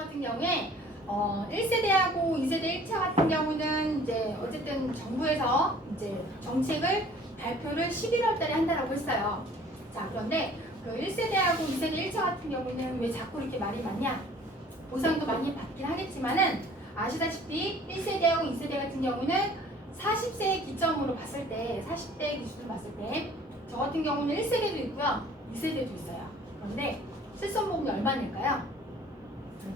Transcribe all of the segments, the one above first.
같은 경우에 1세대하고 2세대 1차 같은 경우는 이제 어쨌든 정부에서 이제 정책을 발표를 11월 달에 한다라고 했어요. 자, 그런데 그 1세대하고 2세대 1차 같은 경우는 왜 자꾸 이렇게 말이 많냐? 보상도 많이 받긴 하겠지만은 아시다시피 1세대하고 2세대 같은 경우는 40세 기점으로 봤을 때, 40대 기준으로 봤을 때 저 같은 경우는 1세대도 있고요, 2세대도 있어요. 그런데 실손보험이 얼마 낼까요?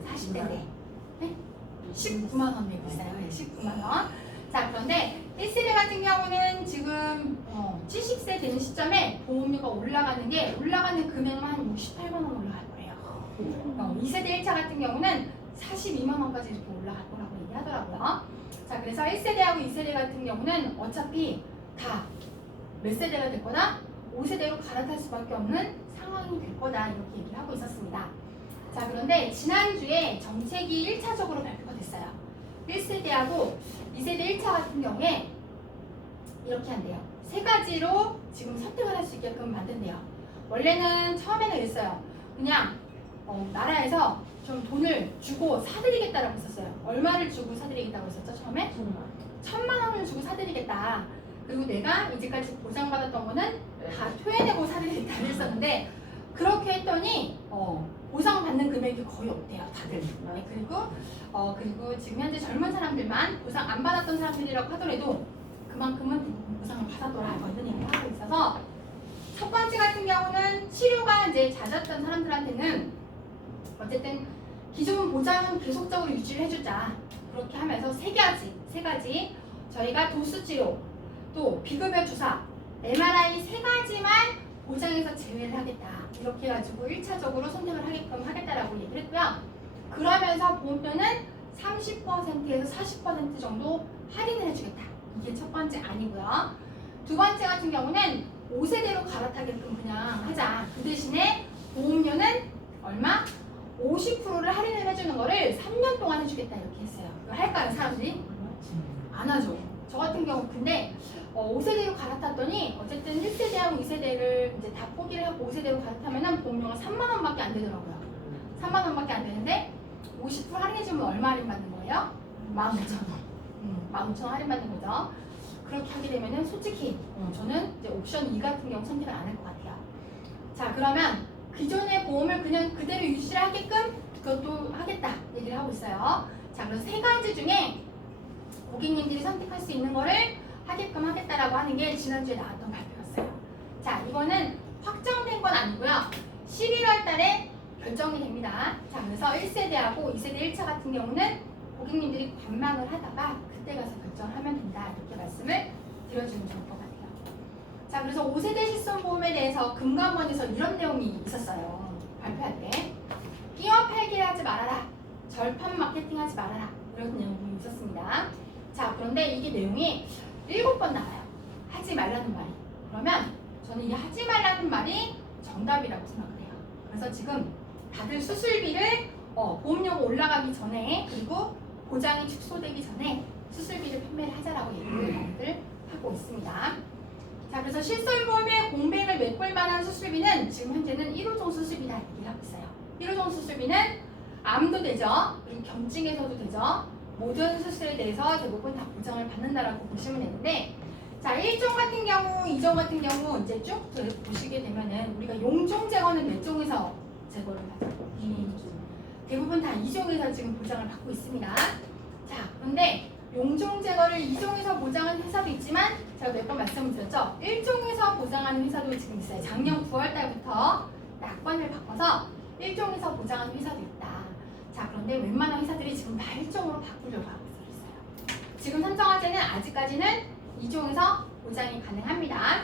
40대인데 19만 원 내고 있어요. 19만 원. 자, 그런데 1세대 같은 경우는 지금 70세 되는 시점에 보험료가 올라가는 금액만 한 68만 원 올라갈 거예요. 2세대 1차 같은 경우는 42만 원까지 이렇게 올라갈 거라고 얘기하더라고요. 자, 그래서 1세대하고 2세대 같은 경우는 어차피 다 몇 세대가 될 거다? 5세대로 갈아탈 수밖에 없는 상황이 될 거다, 이렇게 얘기를 하고 있었습니다. 자, 그런데 지난주에 정책이 1차적으로 발표가 됐어요. 1세대하고 2세대 1차 같은 경우에 이렇게 한대요. 세 가지로 지금 선택을 할 수 있게끔 만든대요. 원래는 처음에는 그랬어요. 그냥 나라에서 좀 돈을 주고 사드리겠다라고 했었어요. 얼마를 주고 사드리겠다고 했었죠, 처음에? 1,000만 원을 주고 사드리겠다. 그리고 내가 이제까지 보장받았던 거는 다 토해내고 사드리겠다 했었는데, 그렇게 했더니 보상받는 금액이 거의 없대요, 다들. 네, 그리고 지금 현재 젊은 사람들만 보상 안 받았던 사람들이라고 하더라도 그만큼은 보상을 받았더라, 이런 얘기를 하고 있어서, 첫 번째 같은 경우는 치료가 이제 잦았던 사람들한테는 어쨌든 기존 보장은 계속적으로 유지를 해주자, 그렇게 하면서 세 가지 저희가 도수치료, 또 비급여 주사, MRI 세 가지만 보장에서 제외를 하겠다, 이렇게 해가지고 1차적으로 선택을 하게끔 하겠다라고 얘기를 했고요. 그러면서 보험료는 30%에서 40% 정도 할인을 해주겠다, 이게 첫 번째 아니고요. 두 번째 같은 경우는 5세대로 갈아타게끔 그냥 하자. 그 대신에 보험료는 얼마? 50%를 할인을 해주는 거를 3년 동안 해주겠다, 이렇게 했어요. 이거 할까요, 사람들이? 안 하죠. 저 같은 경우 근데 5세대로 갈아탔더니 어쨌든 1세대하고 2세대를 이제 다 포기를 하고 5세대로 갈아타면은 보험료가 3만 원밖에 안 되더라고요. 3만 원밖에 안 되는데 50% 할인해주면 얼마 할인 받는 거예요? 15,000원. 15,000원 할인 받는 거죠. 그렇게 하게 되면은 솔직히 저는 이제 옵션 2 같은 경우 선택을 안 할 것 같아요. 자, 그러면 기존의 보험을 그냥 그대로 유지를 하게끔 그것도 하겠다 얘기를 하고 있어요. 자, 그래서 세 가지 중에 고객님들이 선택할 수 있는 거를 하게끔 하겠다라고 하는 게 지난주에 나왔던 발표였어요. 자, 이거는 확정된 건 아니고요. 11월 달에 결정이 됩니다. 자, 그래서 1세대하고 2세대 1차 같은 경우는 고객님들이 관망을 하다가 그때 가서 결정을 하면 된다, 이렇게 말씀을 드려주면 좋을 것 같아요. 자, 그래서 5세대 실손보험에 대해서 금감원에서 이런 내용이 있었어요. 발표할 때 끼워 팔기를 하지 말아라, 절판 마케팅 하지 말아라, 이런 내용이 있었습니다. 자, 그런데 이게 내용이 7번 나와요. 하지 말라는 말이. 그러면 저는 이 하지 말라는 말이 정답이라고 생각을 해요. 그래서 지금 다들 수술비를 보험료가 올라가기 전에, 그리고 보장이 축소되기 전에 수술비를 판매를 하자라고 얘기를 하고 있습니다. 자, 그래서 실손보험의 공백을 메꿀 만한 수술비는 지금 현재는 1호종 수술비다, 얘기를 하고 있어요. 1호종 수술비는 암도 되죠, 그리고 경증에서도 되죠, 모든 수술에 대해서 대부분 다 보장을 받는다라고 보시면 되는데, 자, 1종 같은 경우, 2종 같은 경우 이제 쭉 보시게 되면은 우리가 용종 제거는 몇 종에서 제거를 하죠? 대부분 다 2종에서 지금 보장을 받고 있습니다. 자, 그런데 용종 제거를 2종에서 보장하는 회사도 있지만 제가 몇 번 말씀드렸죠? 1종에서 보장하는 회사도 지금 있어요. 작년 9월 달부터 약관을 바꿔서 1종에서 보장하는 회사도 있다. 자, 그런데 웬만한 회사들이 지금 다 1종으로 바꾸려고 하고 있어요. 지금 삼성화재는 아직까지는 2종에서 보장이 가능합니다.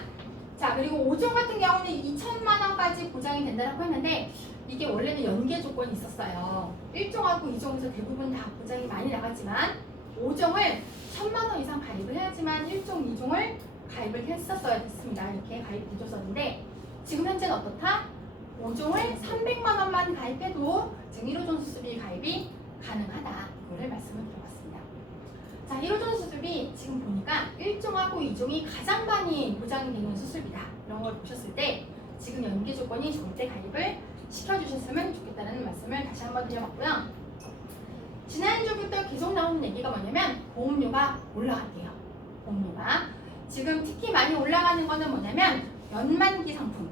자, 그리고 5종 같은 경우는 2천만 원까지 보장이 된다고 했는데 이게 원래는 연계 조건이 있었어요. 1종하고 2종에서 대부분 다 보장이 많이 나갔지만 5종을 1,000만 원 이상 가입을 해야지만 1종, 2종을 가입을 했었어야 됐습니다. 이렇게 가입해줬었는데 지금 현재는 어떻다? 5종을 300만 원만 가입해도 지금 1호종 수술비 가입이 가능하다, 이거를 말씀을 드려봤습니다. 자, 1호종 수술비 지금 보니까 1종하고 2종이 가장 많이 보장이 되는 수술비다, 이런 걸 보셨을 때 지금 연계 조건이 절대 가입을 시켜주셨으면 좋겠다는 말씀을 다시 한번 드려봤고요. 지난주부터 계속 나오는 얘기가 뭐냐면 보험료가 올라간대요. 보험료가. 지금 특히 많이 올라가는 거는 뭐냐면 연만기 상품.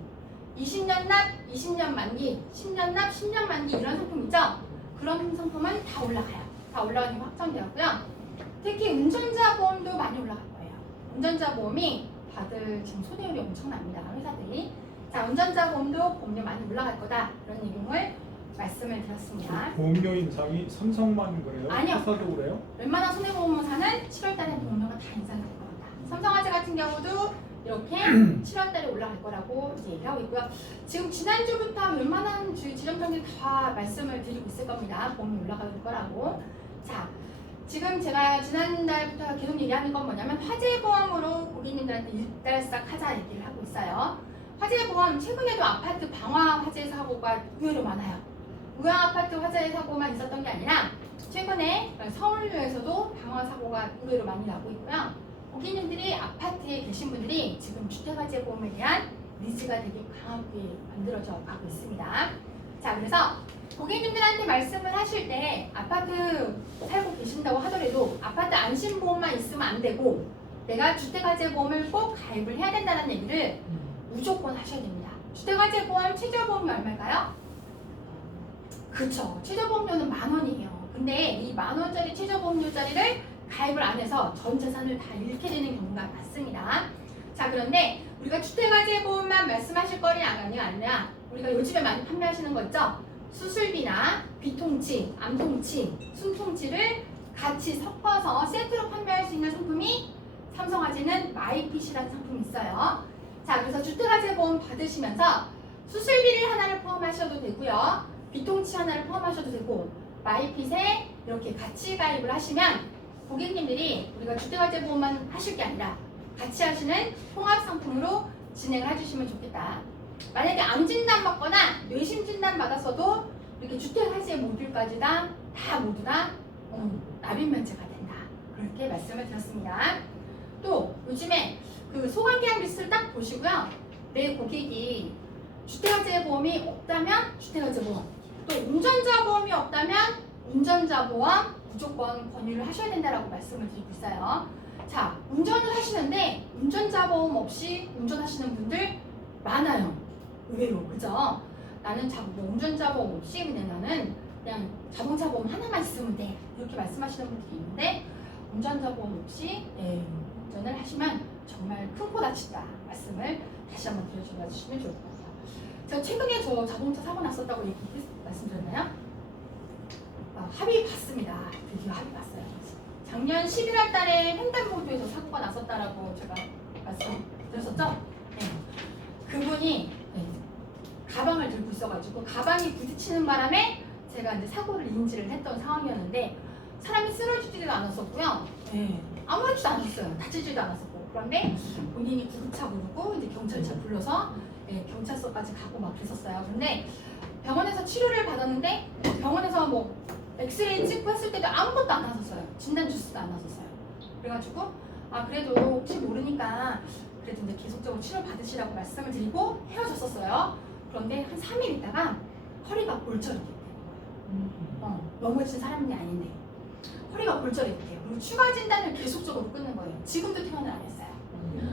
20년 납, 20년 만기, 10년 납, 10년 만기 이런 상품 있죠? 그런 상품은 다 올라가요. 다 올라가는 게 확정되었고요. 특히 운전자 보험도 많이 올라갈 거예요. 운전자 보험이 다들 지금 손해율이 엄청납니다. 회사들이. 자, 운전자 보험도 보험료 많이 올라갈 거다. 그런 내용을 말씀을 드렸습니다. 보험료 인상이 삼성만 그래요? 아니요. 회사도 그래요? 웬만한 손해보험사는 7월달에 보험료가 다 인상될 겁니다. 삼성화재 같은 경우도 이렇게 7월달에 올라갈 거라고 이제 얘기하고 있고요. 지금 지난주부터 웬만한 지점장들이 다 말씀을 드리고 있을 겁니다. 보험료 올라갈 거라고. 자, 지금 제가 지난달부터 계속 얘기하는 건 뭐냐면 화재보험으로 고객님들한테 일달싹 하자 얘기를 하고 있어요. 화재보험 최근에도 아파트 방화 화재 사고가 의외로 많아요. 우양 아파트 화재 사고만 있었던 게 아니라 최근에 서울에서도 방화 사고가 의외로 많이 나고 있고요. 고객님들이 아파트에 계신 분들이 지금 주택화재 보험에 대한 니즈가 되게 강하게 만들어져 가고 있습니다. 자, 그래서 고객님들한테 말씀을 하실 때 아파트 살고 계신다고 하더라도 아파트 안심보험만 있으면 안 되고 내가 주택화재 보험을 꼭 가입을 해야 된다는 얘기를 무조건 하셔야 됩니다. 주택화재 보험 최저보험료 얼마일까요? 그렇죠. 최저보험료는 10,000원이에요. 근데 이 10,000원짜리 최저보험료짜리를 가입을 안 해서 전 재산을 다 잃게 되는 경우가 많습니다. 자, 그런데 우리가 주택화재 보험만 말씀하실 거리 아니라 우리가 요즘에 많이 판매하시는 거 있죠? 수술비나 비통치, 암통치, 숨통치를 같이 섞어서 세트로 판매할 수 있는 상품이 삼성화재는 마이핏이라는 상품이 있어요. 자, 그래서 주택화재 보험 받으시면서 수술비를 하나를 포함하셔도 되고요. 비통치 하나를 포함하셔도 되고 마이핏에 이렇게 같이 가입을 하시면 고객님들이 우리가 주택화재 보험만 하실 게 아니라 같이 하시는 통합 상품으로 진행을 해주시면 좋겠다. 만약에 암 진단 받거나 뇌심 진단 받았어도 이렇게 주택화재 모듈까지 다 모두 다 납입 면제가 된다. 그렇게 말씀을 드렸습니다. 또 요즘에 그 소관계약 리스트를 딱 보시고요. 내 고객이 주택화재 보험이 없다면 주택화재 보험, 또 운전자 보험이 없다면 운전자 보험 무조건 권유를 하셔야 된다라고 말씀을 드리고 있어요. 자, 운전을 하시는데 운전자 보험 없이 운전하시는 분들 많아요. 의외로, 그죠? 나는 운전자 보험 없이 나는 그냥 자동차 보험 하나만 있으면 돼. 이렇게 말씀하시는 분들이 있는데 운전자 보험 없이 운전을 하시면 정말 큰 코 다친다. 말씀을 다시 한번 드려주시면 좋을 것 같아요. 제가 최근에 저 자동차 사고 났었다고 말씀드렸나요? 합의 봤습니다. 드디어 합의 봤어요. 작년 11월 달에 횡단보도에서 사고가 났었다라고 제가 말씀드렸었죠? 네. 그분이 가방을 들고 있어가지고 가방이 부딪히는 바람에 제가 이제 사고를 인지를 했던 상황이었는데 사람이 쓰러지지도 않았었고요. 네. 아무렇지도 않았어요. 다치지도 않았었고. 그런데 본인이 구급차 부르고 이제 경찰차 불러서 경찰서까지 가고 막 그랬었어요. 근데 병원에서 치료를 받았는데 병원에서 뭐 엑스레이 찍고 했을 때도 아무것도 안 나섰어요. 진단 주스도 안 나섰어요. 그래가지고 그래도 혹시 모르니까 그래도 이제 계속적으로 치료 받으시라고 말씀을 드리고 헤어졌었어요. 그런데 한 3일 있다가 허리가 골절이 됐대요. 넘어진 사람이 아닌데 허리가 골절이 됐대요. 그리고 추가 진단을 계속적으로 끊는 거예요. 지금도 퇴원을 안 했어요.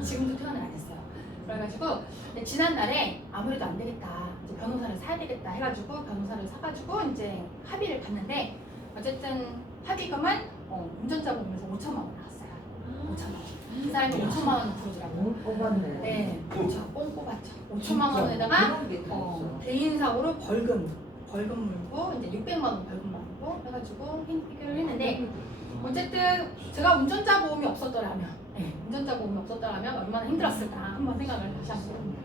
지금도 퇴원을 안 했어요. 그래가지고 지난날에 아무래도 안 되겠다. 이제 변호사를 사야 되겠다 해가지고 변호사를 사가지고 이제 합의를 봤는데 어쨌든 합의금은 운전자 보험에서 5,000만 원 나왔어요. 5,000만 원. 그 사람이 5,000만 원을 들어주라고. 뽑았네. 네, 그렇죠. 뽕 뽑았죠. 5,000만 원에다가 개인 사고로 벌금 물고 이제 600만 원 벌금 물고 해가지고 해결을 했는데 어쨌든 제가 운전자 보험이 없었더라면 운전자 보험이 없었더라면 얼마나 힘들었을까 한번 생각을 다시 한번 해봅니다.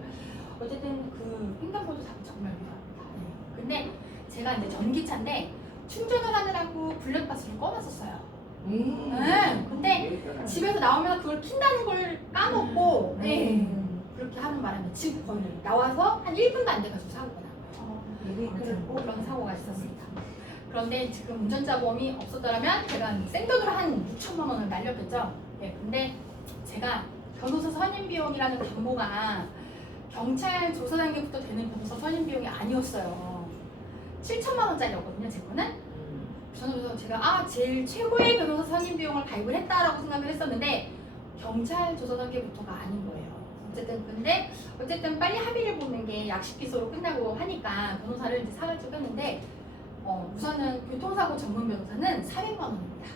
어쨌든 그 횡단보도 사고 정말 위험합니다. 근데 제가 이제 전기차인데 충전을 하느라고 블랙박스를 꺼놨었어요. 근데 집에서 나오면 그걸 킨다는 걸 까먹고 그렇게 하는 바람에 집 거의 나와서 한 1분도 안 돼가지고 사고가 나고요. 그런 사고가 있었습니다. 그런데 지금 운전자 보험이 없었더라면 제가 생돈으로 한 6,000만 원을 날렸겠죠. 근데 제가 변호사 선임 비용이라는 담보가 경찰 조사 단계부터 되는 변호사 선임 비용이 아니었어요. 7,000만 원짜리였거든요. 제 거는. 저는 그래서 그래서 제가 제일 최고의 변호사 선임 비용을 가입을 했다라고 생각을 했었는데 경찰 조사단계부터가 아닌 거예요. 어쨌든 빨리 합의를 보는 게 약식기소로 끝나고 하니까 변호사를 이제 사가지고 했는데 우선은 교통사고 전문 변호사는 400만 원입니다.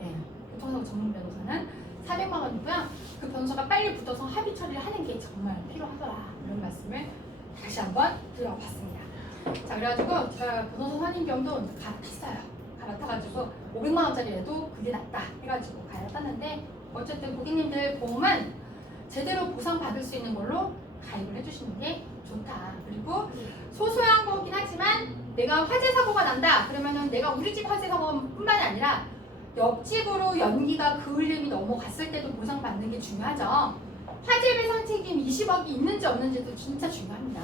네, 교통사고 전문 변호사는 400만 원이고요. 그 변호사가 빨리 붙어서 합의 처리를 하는 게 정말 필요하더라. 이런 말씀을 다시 한번 드려봤습니다. 자, 그래가지고 제가 변호사 선임 비용도 갈아탔어요. 갈아타가지고 500만 원짜리라도 그게 낫다 해가지고 갈아탔는데 어쨌든 고객님들 보험은 제대로 보상받을 수 있는 걸로 가입을 해주시는 게 좋다. 그리고 소소한 거긴 하지만 내가 화재 사고가 난다 그러면은 내가 우리 집 화재 사고뿐만이 아니라 옆집으로 연기가 그을림이 넘어갔을 때도 보상받는 게 중요하죠. 화재 배상 책임 20억이 있는지 없는지도 진짜 중요합니다.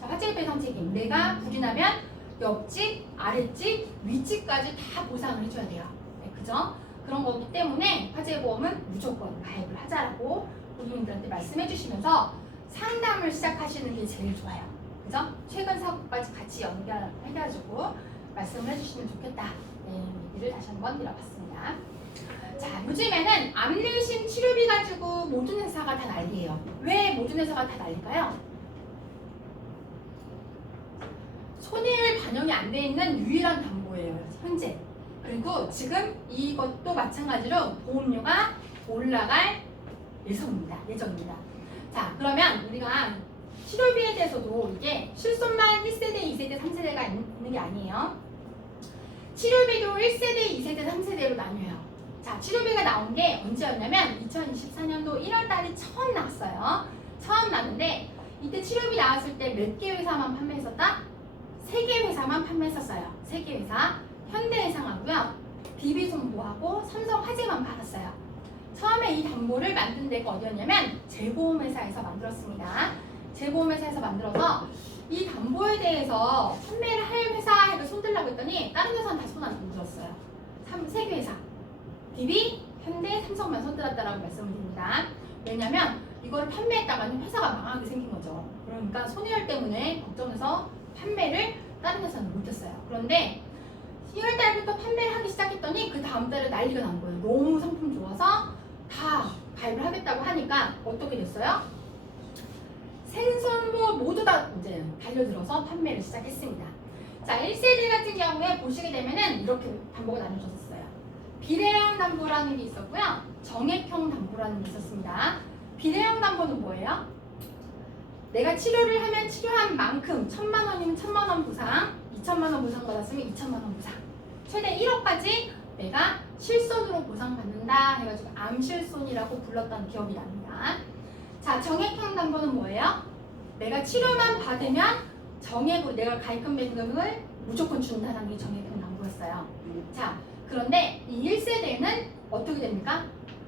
자, 화재 배상 책임 내가 불이 나면 옆집, 아랫집, 윗집까지 다 보상을 해줘야 돼요. 네, 그죠? 그런 거기 때문에 화재보험은 무조건 가입을 하자라고 고객님들한테 말씀해 주시면서 상담을 시작하시는 게 제일 좋아요. 그죠? 최근 사고까지 같이 연결해가지고 말씀을 해주시면 좋겠다. 네, 얘기를 다시 한번 드려봤습니다. 자, 요즘에는 암내심 치료비 가지고 모든 회사가 다 난리예요. 왜 모든 회사가 다 난리까요? 손해율 반영이 안 돼 있는 유일한 담보예요, 현재. 그리고 지금 이것도 마찬가지로 보험료가 올라갈 예정입니다. 자, 그러면 우리가 치료비에 대해서도 이게 실손만 1세대, 2세대, 3세대가 있는 게 아니에요. 치료비도 1세대, 2세대, 3세대로 나뉘어요. 자, 치료비가 나온 게 언제였냐면 2024년도 1월달에 처음 나왔어요. 처음 나왔는데 이때 치료비 나왔을 때 몇 개 회사만 판매했었다? 3개 회사만 판매했었어요. 3개 회사. 현대해상하고요, DB손보하고 삼성화재만 받았어요. 처음에 이 담보를 만든 데가 어디였냐면 재보험회사에서 만들었습니다. 재보험회사에서 만들어서 이 담보에 대해서 판매를 할 회사에 손들라고 했더니 다른 회사는 다 손 안 들었어요. 3개 회사. DB, 현대, 삼성만 손들었다라고 말씀을 드립니다. 왜냐면 이거를 판매했다가는 회사가 망하게 생긴 거죠. 그러니까 손해율 때문에 걱정해서 판매를 다른 회사는 못했어요. 그런데 1월 달부터 판매를 하기 시작했더니 그 다음 달에 난리가 난 거예요. 너무 상품 좋아서 다 가입을 하겠다고 하니까 어떻게 됐어요? 생선부 모두 다 이제 달려들어서 판매를 시작했습니다. 자, 1세대 같은 경우에 보시게 되면은 이렇게 담보가 나눠졌었어요. 비례형 담보라는 게 있었고요. 정액형 담보라는 게 있었습니다. 비례형 담보는 뭐예요? 내가 치료를 하면 치료한 만큼 1,000만 원이면 1,000만 원 보상, 2,000만 원 보상 받았으면 2,000만 원 보상, 최대 1억까지 내가 실손으로 보상받는다 해가지고 암실손이라고 불렀던 기억이 납니다. 자, 정액형 담보는 뭐예요? 내가 치료만 받으면 정액으로 내가 가입금액을 무조건 준다는 게 정액형 담보였어요. 자, 그런데 이 1세대는 어떻게 됩니까?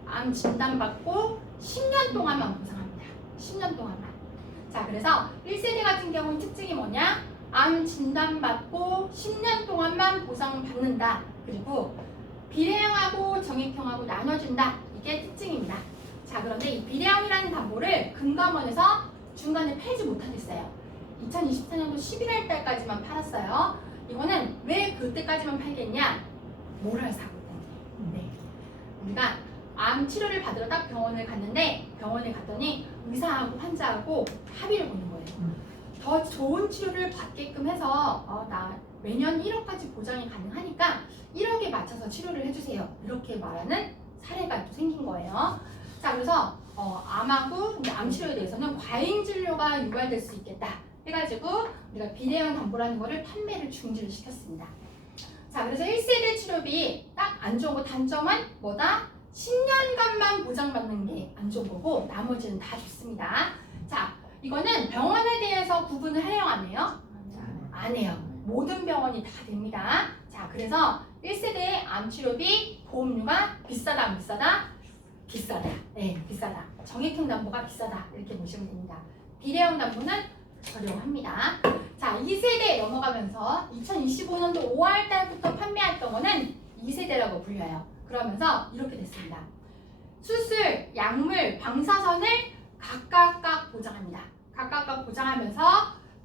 암 진단받고 10년 동안만 보상합니다. 10년 동안만. 자, 그래서 1세대 같은 경우는 특징이 뭐냐? 암 진단받고 10년 동안만 보상받는다. 그리고 비례형하고 정액형하고 나눠준다. 이게 특징입니다. 자, 그런데 이 비례형이라는 담보를 금감원에서 중간에 팔지 못하겠어요. 2024년도 11월 달까지만 팔았어요. 이거는 왜 그때까지만 팔겠냐? 모랄 사고 때문에. 네. 우리가 암 치료를 받으러 딱 병원을 갔는데 병원에 갔더니 의사하고 환자하고 합의를 보는 거예요. 더 좋은 치료를 받게끔 해서 나 매년 1억까지 보장이 가능하니까 1억에 맞춰서 치료를 해주세요. 이렇게 말하는 사례가 또 생긴 거예요. 자, 그래서 암하고 암 치료에 대해서는 과잉 진료가 유발될 수 있겠다 해가지고 우리가 비례형 담보라는 거를 판매를 중지를 시켰습니다. 자, 그래서 1세대 치료비 딱 안 좋은 거 단점은 뭐다? 10년간만 보장받는 게 안 좋은 거고 나머지는 다 좋습니다. 자, 이거는 병원에 대해서 구분을 해요, 안 해요? 안 해요. 모든 병원이 다 됩니다. 자, 그래서 1세대 암치료비 보험료가 비싸다, 안 비싸다? 비싸다. 네, 비싸다. 정액형 담보가 비싸다. 이렇게 보시면 됩니다. 비례형 담보는 저렴합니다. 자, 2세대 넘어가면서 2025년도 5월 달부터 판매했던 거는 2세대라고 불려요. 그러면서 이렇게 됐습니다. 수술, 약물, 방사선을 각각 보장합니다. 각각 보장하면서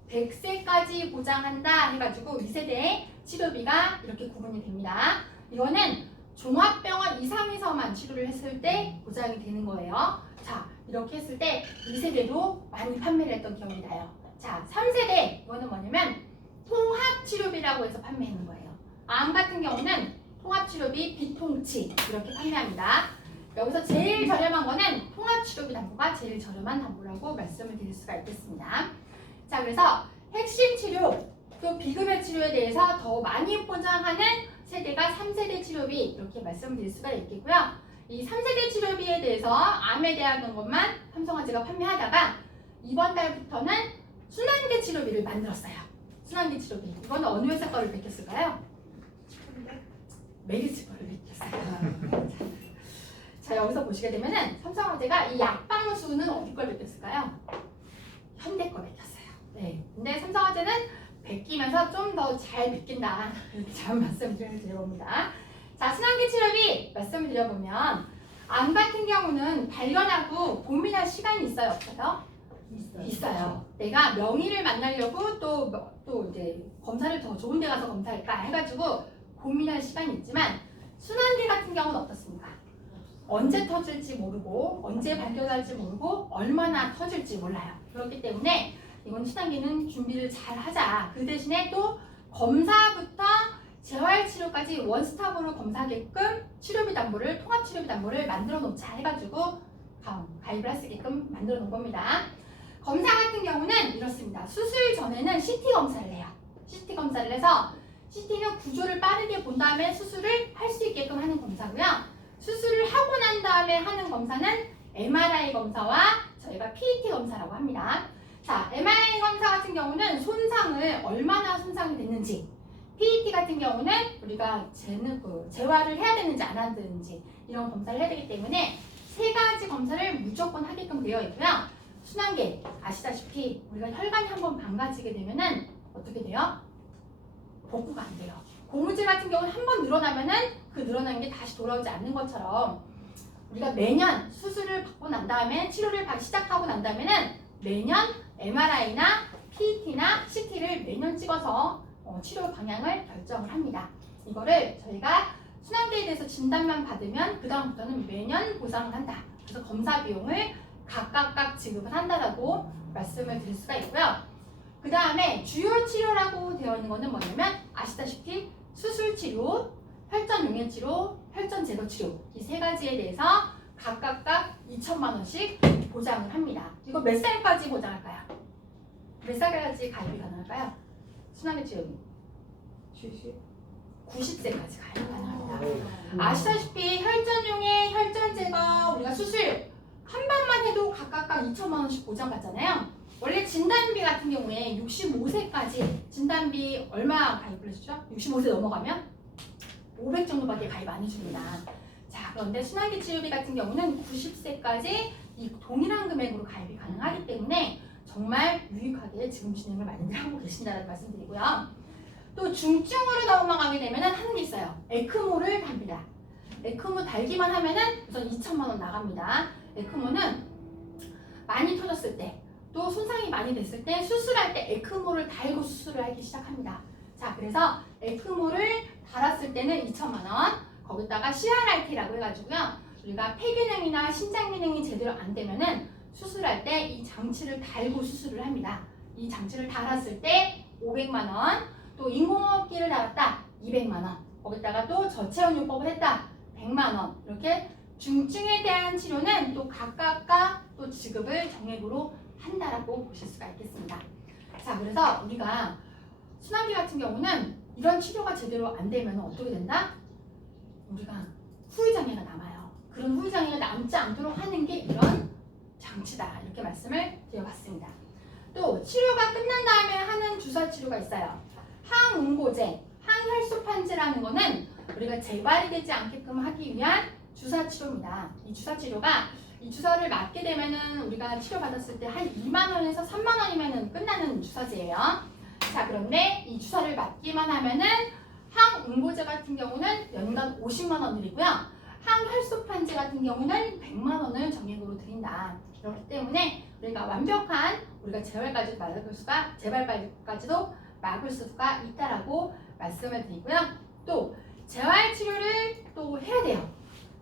100세까지 보장한다 해가지고 2세대의 치료비가 이렇게 구분이 됩니다. 이거는 종합병원 이상에서만 치료를 했을 때 보장이 되는 거예요. 자, 이렇게 했을 때 2세대도 많이 판매를 했던 기억이 나요. 자, 3세대 이거는 뭐냐면 통합치료비라고 해서 판매하는 거예요. 암 같은 경우는 통합치료비 비통치 이렇게 판매합니다. 여기서 제일 저렴한 거는 통합치료비 담보가 제일 저렴한 담보라고 말씀을 드릴 수가 있겠습니다. 자, 그래서 핵심 치료 또 비급여 치료에 대해서 더 많이 보장하는 세대가 3세대 치료비 이렇게 말씀드릴 수가 있겠고요. 이 3세대 치료비에 대해서 암에 대한 것만 삼성화재가 판매하다가 이번 달부터는 순환계 치료비를 만들었어요. 순환계 치료비. 이거는 어느 회사 거를 베꼈을까요? 메리츠 거를 베꼈어요. 자, 여기서 보시게 되면은 삼성화재가 이 약방수는 어디 걸 베꼈을까요? 현대 거 베꼈어요. 네. 근데 삼성화재는 베끼면서 좀 더 잘 베낀다. 이렇게 잘 말씀을 드려봅니다. 자, 순환계 치료비 말씀을 드려보면 암 같은 경우는 발견하고 고민할 시간이 있어요, 없어요? 있어요. 내가 명의를 만나려고 또 이제 검사를 더 좋은 데 가서 검사할까 해가지고 고민할 시간이 있지만 순환계 같은 경우는 어떻습니까? 언제 터질지 모르고 언제 발견할지 모르고 얼마나 터질지 몰라요. 그렇기 때문에 이건 순환계는 준비를 잘 하자. 그 대신에 또 검사부터 재활치료까지 원스톱으로 검사하게끔 치료비 담보를 통합치료비 담보를 만들어 놓자 해가지고 가입을 할 수 있게끔 만들어 놓은 겁니다. 검사 같은 경우는 이렇습니다. 수술 전에는 CT 검사를 해요. CT 검사를 해서 CT는 구조를 빠르게 본 다음에 수술을 할 수 있게끔 하는 검사고요. 수술을 하고 난 다음에 하는 검사는 MRI 검사와 저희가 PET 검사라고 합니다. 자, MRI 검사 같은 경우는 손상을 얼마나 손상이 됐는지, PET 같은 경우는 우리가 재활을 해야 되는지 안 해야 되는지 이런 검사를 해야 되기 때문에 세 가지 검사를 무조건 하게끔 되어 있고요. 순환계 아시다시피 우리가 혈관이 한번 망가지게 되면은 어떻게 돼요? 복구가 안 돼요. 고무줄 같은 경우는 한번 늘어나면은 그 늘어난 게 다시 돌아오지 않는 것처럼 우리가 매년 수술을 받고 난 다음에 치료를 시작하고 난 다음에는 매년 MRI나 PET나 CT를 매년 찍어서 치료 방향을 결정을 합니다. 이거를 저희가 순환계에 대해서 진단만 받으면 그 다음부터는 매년 보상을 한다. 그래서 검사 비용을 각각 지급을 한다라고 말씀을 드릴 수가 있고요. 그 다음에 주요 치료라고 되어 있는 거는 뭐냐면 아시다시피 수술 치료, 혈전 용해 치료, 혈전 제거 치료 이 세 가지에 대해서 각각 2천만 원씩 보장을 합니다. 이거 몇 살까지 보장할까요? 몇 살까지 가입이 가능할까요? 순환계 치료비 90세까지 가입이 가능합니다. 아시다시피 혈전 용해, 혈전 제거 우리가 수술 한 번만 해도 각각 2천만 원씩 보장받잖아요. 원래 진단비 같은 경우에 65세까지 진단비 얼마 가입을 해주죠? 65세 넘어가면 500 정도밖에 가입 안 해줍니다. 자, 그런데 순환계 치료비 같은 경우는 90세까지 이 동일한 금액으로 가입이 가능하기 때문에 정말 유익하게 지금 진행을 많이들 하고 계신다는 말씀드리고요. 또 중증으로 넘어가게 되면 하는 게 있어요. 에크모를 답니다. 에크모 달기만 하면은 우선 2천만 원 나갑니다. 에크모는 많이 터졌을 때 또 손상이 많이 됐을 때 수술할 때 에크모를 달고 수술을 하기 시작합니다. 자, 그래서 에크모를 달았을 때는 2천만 원, 거기다가 CRRT라고 해가지고요. 우리가 폐기능이나 심장 기능이 제대로 안 되면은 수술할 때 이 장치를 달고 수술을 합니다. 이 장치를 달았을 때 500만 원, 또 인공호흡기를 달았다 200만 원, 거기다가 또 저체온요법을 했다 100만 원. 이렇게 중증에 대한 치료는 또 각각 또 지급을 정액으로 한다라고 보실 수가 있겠습니다. 자, 그래서 우리가 순환계 같은 경우는 이런 치료가 제대로 안 되면 어떻게 된다? 우리가 후유장애가 남아요. 그런 후유장애가 남지 않도록 하는 게 이런 장치다. 이렇게 말씀을 드려봤습니다. 또 치료가 끝난 다음에 하는 주사 치료가 있어요. 항응고제, 항혈소판제라는 거는 우리가 재발이 되지 않게끔 하기 위한 주사 치료입니다. 이 주사 치료가 이 주사를 맞게 되면은 우리가 치료받았을 때 한 2만 원에서 3만 원이면은 끝나는 주사제예요. 자, 그런데 이 주사를 맞기만 하면은 항응고제 같은 경우는 연간 50만 원 드리고요. 항혈소판제 같은 경우는 100만 원을 정액으로 드린다. 그렇기 때문에 우리가 완벽한 우리가 재발까지도 막을 수가 있다라고 말씀을 드리고요. 또 재활 치료를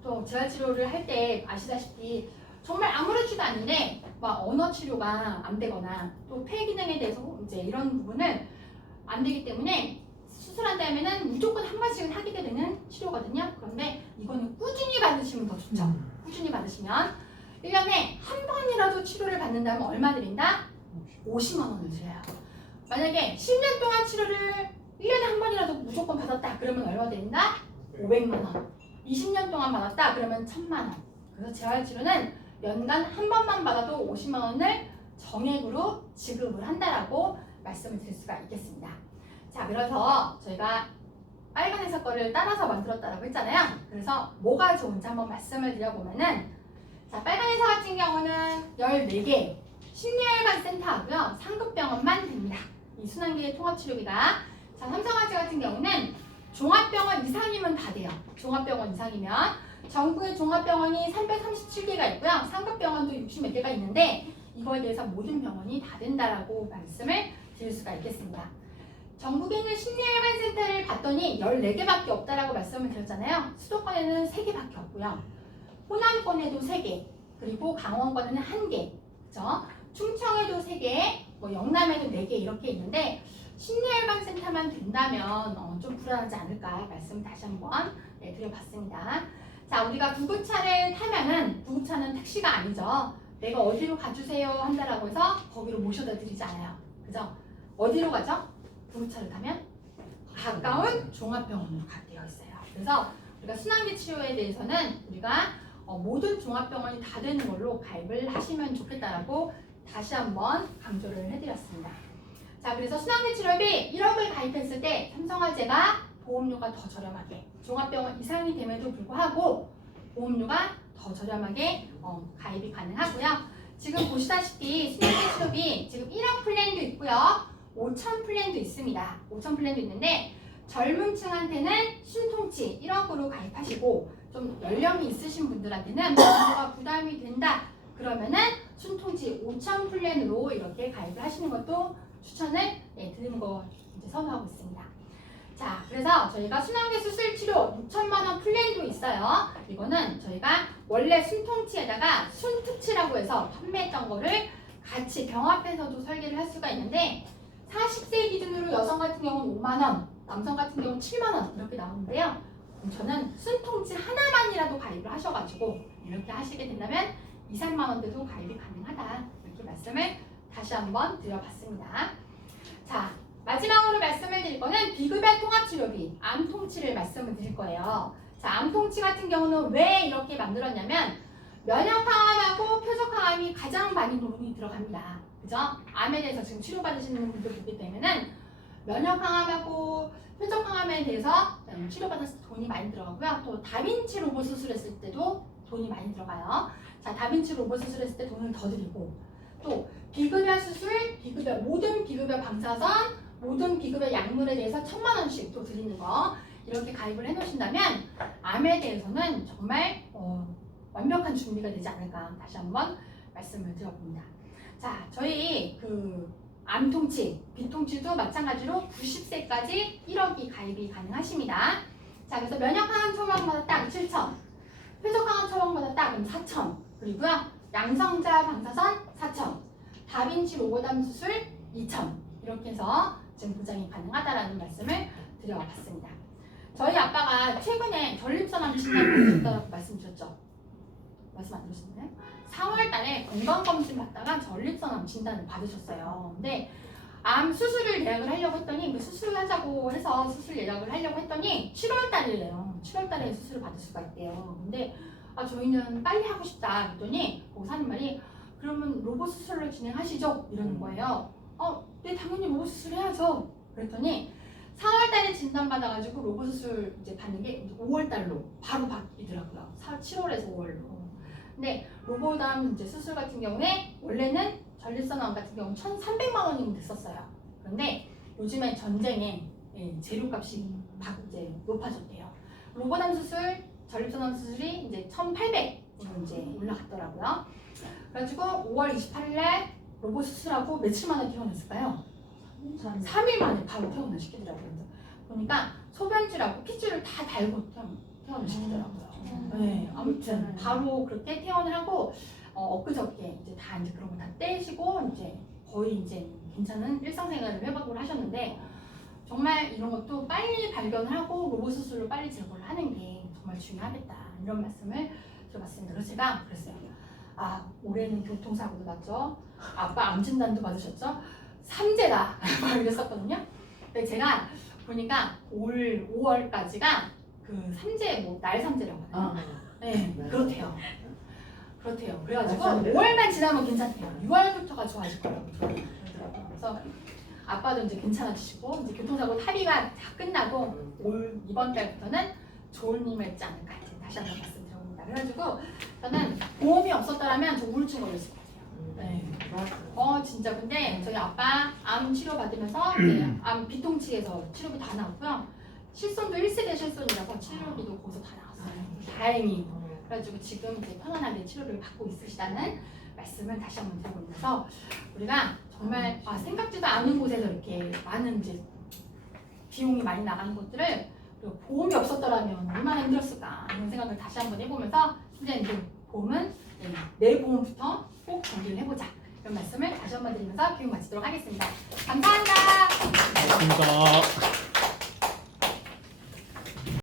또 재활치료를 할 때 아시다시피 정말 아무렇지도 않은데 막 언어 치료가 안 되거나 또 폐 기능에 대해서 이제 이런 부분은 안 되기 때문에 수술한 다음에는 무조건 한 번씩은 하게 되는 치료거든요. 그런데 이거는 꾸준히 받으시면 더 좋죠. 꾸준히 받으시면 1년에 한 번이라도 치료를 받는다면 얼마 드린다? 50만 원을 드려요. 만약에 10년 동안 치료를 1년에 한 번이라도 무조건 받았다. 그러면 얼마 드린다? 500만 원. 20년 동안 받았다. 그러면 1000만 원. 그래서 재활치료는 연간 한 번만 받아도 50만 원을 정액으로 지급을 한다라고 말씀을 드릴 수가 있겠습니다. 자, 그래서 저희가 빨간에서 거를 따라서 만들었다라고 했잖아요. 그래서 뭐가 좋은지 한번 말씀을 드려보면은, 자, 빨간에서 같은 경우는 14개 심리혈관센터하고요 상급병원만 됩니다. 이 순환계 통합치료비가. 자, 삼성화재 같은 경우는 종합병원 이상이면 다 돼요. 종합병원 이상이면. 전국에 종합병원이 337개가 있고요. 상급병원도 60몇 개가 있는데 이거에 대해서 모든 병원이 다 된다라고 말씀을 드릴 수가 있겠습니다. 전국에 있는 심리혈관센터를 봤더니 14개밖에 없다라고 말씀을 드렸잖아요. 수도권에는 3개밖에 없고요. 호남권에도 3개, 그리고 강원권에는 1개, 그죠? 충청에도 3개, 뭐 영남에도 4개 이렇게 있는데 심리혈관센터만 된다면 좀 불안하지 않을까 말씀 다시 한번 드려봤습니다. 자, 우리가 구급차를 타면은 구급차는 택시가 아니죠. 내가 어디로 가주세요 한다라고 해서 거기로 모셔다 드리지 않아요. 그죠? 어디로 가죠? 구급차를 타면 가까운 종합병원으로 가게 되어 있어요. 그래서 우리가 순환기 치료에 대해서는 우리가 모든 종합병원이 다 되는 걸로 가입을 하시면 좋겠다라고 다시 한번 강조를 해드렸습니다. 자, 그래서 순환기 치료비 1억을 가입했을 때 삼성화재가 보험료가 더 저렴하게, 종합병원 이상이 됨에도 불구하고 보험료가 더 저렴하게 가입이 가능하고요. 지금 보시다시피 순환기 치료비 지금 1억 플랜도 있고요. 5천 플랜도 있습니다. 5천 플랜도 있는데 젊은 층한테는 신통치 1억으로 가입하시고 좀 연령이 있으신 분들한테는 보험료가 부담이 된다. 그러면은 순통치 5천 플랜으로 이렇게 가입을 하시는 것도 추천을 드리는 거 이제 선호하고 있습니다. 자, 그래서 저희가 순환기 수술 치료 6천만 원 플랜도 있어요. 이거는 저희가 원래 순통치에다가 순특치라고 해서 판매했던 거를 같이 병합해서도 설계를 할 수가 있는데 40세 기준으로 여성 같은 경우는 5만 원, 남성 같은 경우는 7만 원 이렇게 나오는데요. 저는 순통치 하나만이라도 가입을 하셔가지고 이렇게 하시게 된다면 2, 3만 원대도 가입이 가능하다. 이렇게 말씀을 다시 한번 드려봤습니다. 자, 마지막으로 말씀을 드릴 거는 비급여 통합치료비, 암통치를 말씀을 드릴 거예요. 자, 암통치 같은 경우는 왜 이렇게 만들었냐면 면역항암하고 표적항암이 가장 많이 돈이 들어갑니다. 그죠? 암에 대해서 지금 치료받으시는 분들 보기 때문에는 면역항암하고 표적항암에 대해서 치료받았을 때 돈이 많이 들어가고요. 또 다빈치 로봇 수술했을 때도 돈이 많이 들어가요. 자, 다빈치 로봇 수술했을 때 돈을 더 드리고, 또 비급여 수술, 모든 비급여 방사선, 모든 비급여 약물에 대해서 1,000만 원씩 또 드리는 거 이렇게 가입을 해놓으신다면 암에 대해서는 정말 완벽한 준비가 되지 않을까 다시 한번 말씀을 드려봅니다. 자, 저희 그 암통치, 비통치도 마찬가지로 90세까지 1억이 가입이 가능하십니다. 자, 그래서 면역항암 처방받았다 7천, 표적항암 처방받았다 그럼 4천, 그리고요 양성자 방사선 4천, 다빈치 로봇암 수술 2천 이렇게 해서 지금 보장이 가능하다라는 말씀을 드려봤습니다. 저희 아빠가 최근에 전립선암 진단을 받으셨다고 말씀드렸죠? 말씀 안 들으셨나요? 4월 달에 건강검진 받다가 전립선암 진단을 받으셨어요. 근데 암 수술을 예약을 하려고 했더니 그 수술을 하자고 해서 수술 예약을 하려고 했더니 7월 달이래요. 7월 달에 수술을 받을 수가 있대요. 근데 저희는 빨리 하고 싶다 그랬더니 거기서 하는 말이 그러면 로봇 수술로 진행하시죠? 이러는 거예요. 네, 당연히 로봇 수술 해야죠. 그랬더니 4월 달에 진단받아가지고 로봇 수술 이제 받는 게 5월 달로 바로 바뀌더라고요. 7월에서 5월로. 근데 로봇암 이제 수술 같은 경우에 원래는 전립선암 같은 경우 1,300만 원이면 됐었어요. 그런데 요즘에 전쟁에 재료값이 이제 높아졌대요. 로봇암 수술, 전립선암 수술이 이제 1,800으로 이제 올라갔더라고요. 그래가지고 5월 28일에 로봇 수술하고 며칠 만에 퇴원했을까요? 3일 만에 바로 퇴원을 시키더라고요. 보니까 소변줄하고 핏줄을 다 달고 퇴원을 시키더라고요. 네, 아무튼 바로 그렇게 퇴원을 하고 엊그저께 이제 다 이제 그런 거 다 떼시고 이제 거의 이제 괜찮은 일상생활을 회복을 하셨는데 정말 이런 것도 빨리 발견하고 로봇 수술로 빨리 제거를 하는 게 정말 중요하겠다 이런 말씀을 들어봤습니다. 그래서 제가 그랬어요. 아 올해는 교통사고도 났죠. 아빠 암 진단도 받으셨죠. 삼재다 막 이랬었거든요. 근데 제가 보니까 올 5월까지가 그 삼재 뭐 날삼재라고 하나요? 네, 그렇대요. 그렇대요. 그래가지고 5월만 지나면 괜찮대요. 6월부터가 좋아질 거라고 그러더라고요. 그래서 아빠도 이제 괜찮아지시고 이제 교통사고 합의가 다 끝나고 올 이번 달부터는 좋은 일만 있지 않을까 이제 다시 한번 말씀드려봅니다. 그래가지고 저는 보험이 없었더라면 저 우울증 걸렸을 것 같아요. 네. 진짜 근데 저희 아빠 암 치료 받으면서 이제 암 비통치에서 치료비 다 나왔고요. 실손도 1세대 실손이라서 치료비도 거기서 다 나왔어요. 다행히. 그래가지고 지금 이제 편안하게 치료를 받고 있으시다는 말씀을 다시 한번 드려보면서 우리가 정말 생각지도 않은 곳에서 이렇게 많은 이제 비용이 많이 나가는 것들을 그리고 보험이 없었더라면 얼마나 힘들었을까 이런 생각을 다시 한번 해보면서 선생님들 보험은 내 보험부터 꼭 정리를 해보자 이런 말씀을 다시 한번 드리면서 교육 마치도록 하겠습니다. 감사합니다. 고맙습니다.